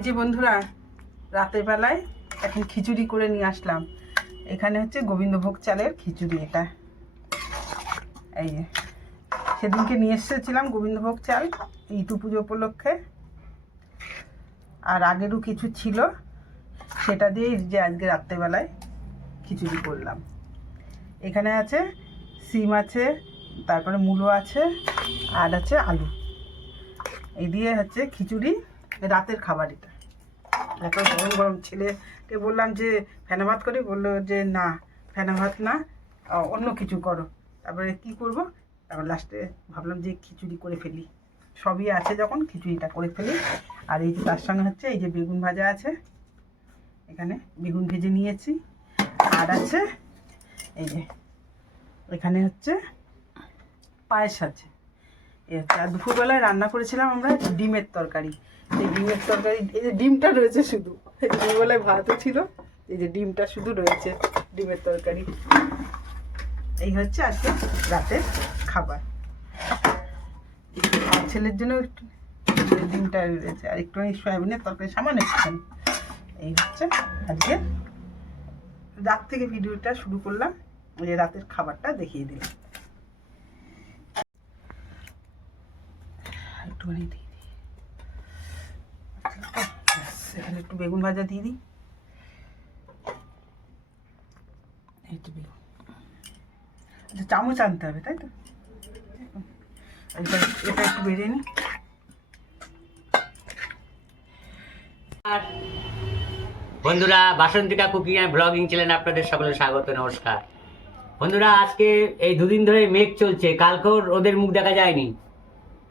এই যে বন্ধুরা, রাতের বেলায় এখন খিচুড়ি করে নিয়ে আসলাম। এখানে হচ্ছে গোবিন্দভোগ চালের খিচুড়ি এটা। এই যে, সেদিনকে নিয়ে এসেছিলাম গোবিন্দভোগ চাল ইটু পুজো উপলক্ষে। আর আগেরও কিছু ছিল, সেটা দিয়েই যে আজকে রাত্রেবেলায় খিচুড়ি করলাম। এখানে আছে সিম আছে, তারপরে মূলো আছে, আর আছে আলু। এই দিয়ে হচ্ছে খিচুড়ি রাতের খাবার এটা এখন গরম গরম ছেলেকে বললাম যে ফেনা ভাত করি, বলল যে না, ফেনা ভাত না অন্য কিছু করো। তারপরে কি করব? তারপর লাস্টে ভাবলাম যে খিচুড়ি করে ফেলি। সবই আছে যখন, খিচুড়িটা করে ফেলি। আর এই যে তার সঙ্গে হচ্ছে, এই যে বেগুন ভাজা আছে, এখানে বেগুন ভেজে নিয়েছি। আর আছে, এই যে, এখানে হচ্ছে পায়েস আছে। হচ্ছে, আর দুপুরবেলায় রান্না করেছিলাম আমরা ডিমের তরকারি। এই ডিমের তরকারি, এই যে ডিমটা রয়েছে শুধু দুপুরবেলায় ভাতও ছিল, এই যে ডিমটা শুধু রয়েছে, ডিমের তরকারি। এই হচ্ছে আজকে রাতের খাবার। ছেলের জন্য একটু ডিমটা রয়েছে, আর একটু সয়াবিনের তরকারি, সামান্য একটুখানি। এই হচ্ছে আজকে, রাত থেকে ভিডিওটা শুরু করলাম যে রাতের খাবারটা দেখিয়ে দিলাম। একটুখানি দিয়ে দিই। এখানে একটু বেগুন ভাজা দিয়ে দিই। এই তো বেগুন। আচ্ছা চামচ আনতে হবে তাই তো? এটা এটা একটু বেড়ে নিই। বন্ধুরা বাসন্তিকা কুকিং অ্যান্ড ব্লগিং চ্যানেলে আপনাদের সকলে স্বাগত নমস্কার। বন্ধুরা আজকে এই দুদিন ধরে মেঘ চলছে কালকেও রোদের মুখ দেখা যায়নি।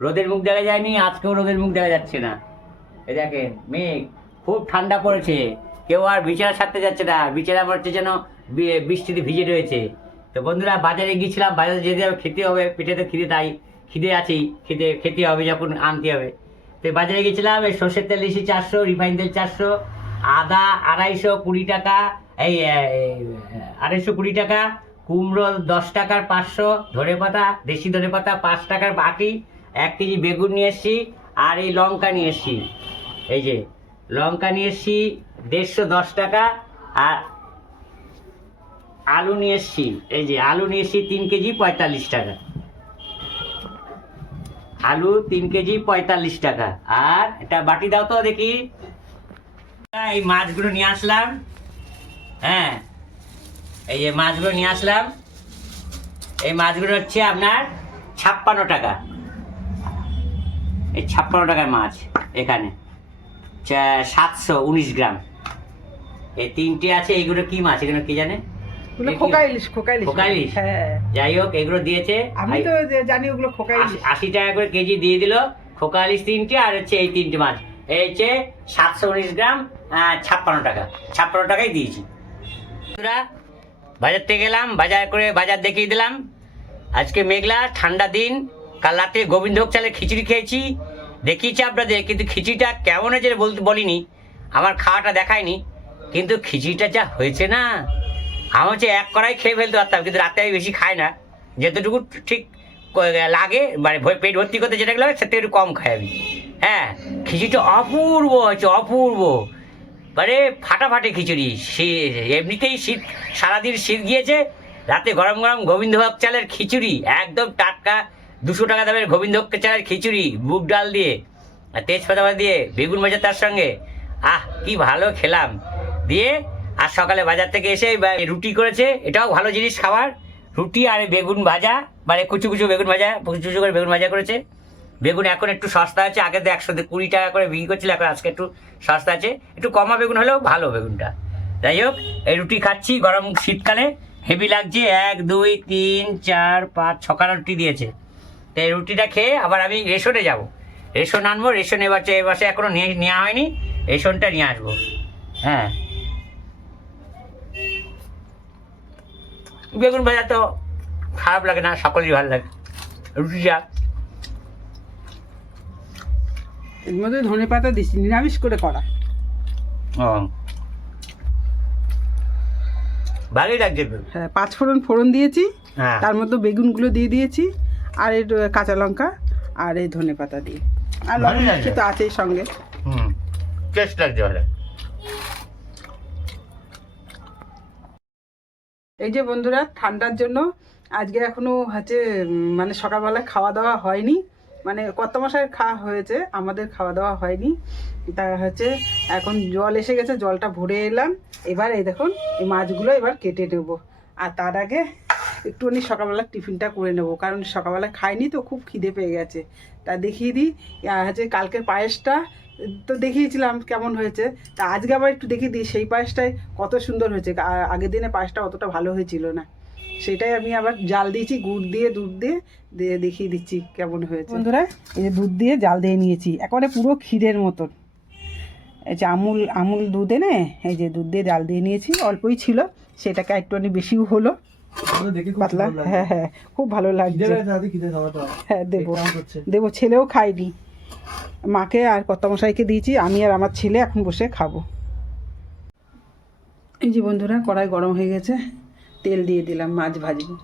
রোদের মুখ দেখা যায়নি, আজকেও রোদের মুখ দেখা যাচ্ছে না। এই দেখেন, মেঘ, খুব ঠান্ডা পড়েছে। কেউ আর বিছানা ছাড়তে যাচ্ছে না, বিছানা পড়ছে যেন বৃষ্টিতে ভিজে রয়েছে। তো বন্ধুরা, বাজারে গিয়েছিলাম, বাজারে যেতে হবে, খেতে হবে পেটে তো খিদে তাই খিদে আছেই, খেতে খেতে হবে, যখন আনতে হবে। তো বাজারে গেছিলাম এই সর্ষের তেল এসে চারশো, রিফাইন তেল চারশো, আদা আড়াইশো কুড়ি টাকা, এই আড়াইশো কুড়ি টাকা, কুমড়ো দশ টাকার পাঁচশো ধনে পাতা দেশি ধনে পাতা পাঁচ টাকার বাটি এক কেজি বেগুন নিয়ে এসছি আর এই লঙ্কা নিয়ে এসছি। এই যে, লঙ্কা নিয়ে এসছি দেড়শো দশ টাকা আর আলু নিয়ে এসছি। এই যে, আলু নিয়ে এসছি তিন কেজি পঁয়তাল্লিশ টাকা। আলু তিন কেজি পঁয়তাল্লিশ টাকা। আর এটা বাটি দাও তো দেখি। এই মাছগুলো নিয়ে আসলাম। হ্যাঁ এই যে মাছগুলো নিয়ে আসলাম। এই মাছগুলো হচ্ছে আপনার ছাপ্পান্ন টাকা। এই ছাপ্পান্ন টাকার মাছ এখানে। সাতশো উনিশ গ্রাম। এই তিনটে আছে এইগুলো কি মাছ? এগুলো কি জানে? ওগুলো এ কি? খোকা ইলিশ খোকা ইলিশ খোকা ইলিশ? হ্যাঁ। যাই হোক এগুলো দিয়েছে। আমি তো জানি ওগুলো খোকা ইলিশ। আশি- আশি টাকা করে কেজি দিয়ে দিল। খোকা ইলিশ তিনটে আর হচ্ছে এই তিনটে মাছ। এই হচ্ছে সাতশো উনিশ গ্রাম ছাপ্পান্ন টাকা। ছাপ্পান্ন টাকাই দিয়েছি। বাজার থেকে গেলাম বাজার করে বাজার দেখিয়ে দিলাম। আজকে মেঘলা ঠান্ডা দিন। কাল রাতে গোবিন্দভোগ চালের খিচুড়ি খেয়েছি। দেখিয়েছি আপনাদের, কিন্তু খিচুড়িটা কেমন হয়েছে বলতে বলিনি। আমার খাওয়াটা দেখায়নি, কিন্তু খিচুড়িটা যা হয়েছে না। আমার হচ্ছে এক কড়াই খেয়ে ফেলতে পারতাম, কিন্তু রাতে আমি বেশি খাই না। যতটুকু ঠিক লাগে মানে পেট ভর্তি করতে যেটা লাগে, সেটা একটু কম খাই আমি। হ্যাঁ খিচুড়িটা অপূর্ব হয়েছে, অপূর্ব। মানে ফাটাফাটি খিচুড়ি। এমনিতেই শীত, সারাদিন শীত গিয়েছে, রাতে গরম গরম গোবিন্দভোগ চালের খিচুড়ি, একদম টাটকা। দুশো টাকা দামের গোবিন্দভোগ চালের খিচুড়ি, মুগ ডাল দিয়ে, আর তেজপাতা দিয়ে বেগুন ভাজা তার সঙ্গে। আহ, কি ভালো খেলাম। দিয়ে আর সকালে বাজার থেকে এসে রুটি করেছে, এটাও ভালো জিনিস খাবার। রুটি আর বেগুন ভাজা মানে কুচু কুচু বেগুন ভাজা, কুচু কুচু করে বেগুন ভাজা করেছে। বেগুন এখন একটু সস্তা আছে, আগে তো একশো কুড়ি টাকা করে বিক্রি করছিল, এখন আজকে একটু সস্তা আছে। একটু কমা বেগুন হলেও ভালো বেগুনটা। যাই হোক, এই রুটি খাচ্ছি গরম শীতকালে। হেভি লাগছে। এক, দুই, তিন, চার, পাঁচ, ছখানা রুটি দিয়েছে। তো এই রুটিটা খেয়ে আবার আমি রেশনে যাব। রেশন আনব রেশন এবার এ মাসে এখনও নিয়ে নেওয়া হয়নি রেশনটা নিয়ে আসব। হ্যাঁ। বেগুন ভাজা তো খারাপ লাগে না সকলেরই ভালো লাগে। রুটিটা এর মধ্যে ধনে পাতা দিচ্ছি নিরামিষ করে করা। ও। ভালোই লাগছে হ্যাঁ পাঁচ ফোড়ন ফোড়ন দিয়েছি হ্যাঁ। তার মধ্যে বেগুনগুলো দিয়ে দিয়েছি। আর একটু কাঁচা লঙ্কা আর এই ধনে পাতা দিয়ে। আর লবণ মিষ্টি তো আছেই সঙ্গে। হুম টেস্ট লাগছে ভালো। এই যে বন্ধুরা ঠান্ডার জন্য আজকে এখনও হচ্ছে মানে সকালবেলা খাওয়া দাওয়া হয়নি। মানে কত মশাই খাওয়া হয়েছে আমাদের খাওয়া দাওয়া হয়নি। তা হচ্ছে এখন জল এসে গেছে জলটা ভরে এলাম। এবার এই দেখুন এই মাছগুলো এবার কেটে নেব। আর তার আগে একটুখানি সকালবেলা টিফিনটা করে নেব, কারণ সকালবেলা খাইনি তো খুব খিদে পেয়ে গেছে। তা দেখিয়ে দিই হচ্ছে কালকের পায়েসটা, তো দেখিয়েছিলাম কেমন হয়েছে। তা আজকে আবার একটু দেখিয়ে দিই, সেই পায়েসটাই কত সুন্দর হয়েছে আগের দিনে পায়েসটা অতটা ভালো হয়েছিল না। সেটাই আমি আবার জাল দিয়েছি, গুড় দিয়ে, দুধ দিয়ে দিয়ে দেখিয়ে দিচ্ছি কেমন হয়েছে। বন্ধুরা, এই যে দুধ দিয়ে জাল দিয়ে নিয়েছি, একেবারে পুরো ক্ষীরের মতন। এই যে আমুল আমুল দুধ এনে, এই যে দুধ দিয়ে জাল দিয়ে নিয়েছি, অল্পই ছিল, সেটাকে একটুখানি বেশিও হলো। পাতলা? হ্যাঁ হ্যাঁ খুব ভালো লাগছে। হ্যাঁ দেবো। দেবো ছেলেও খায়নি। মাকে আর কর্তামশাইকে দিয়েছি আমি আর আমার ছেলে এখন বসে খাব। এই যে বন্ধুরা কড়াই গরম হয়ে গেছে তেল দিয়ে দিলাম মাছ ভাজবো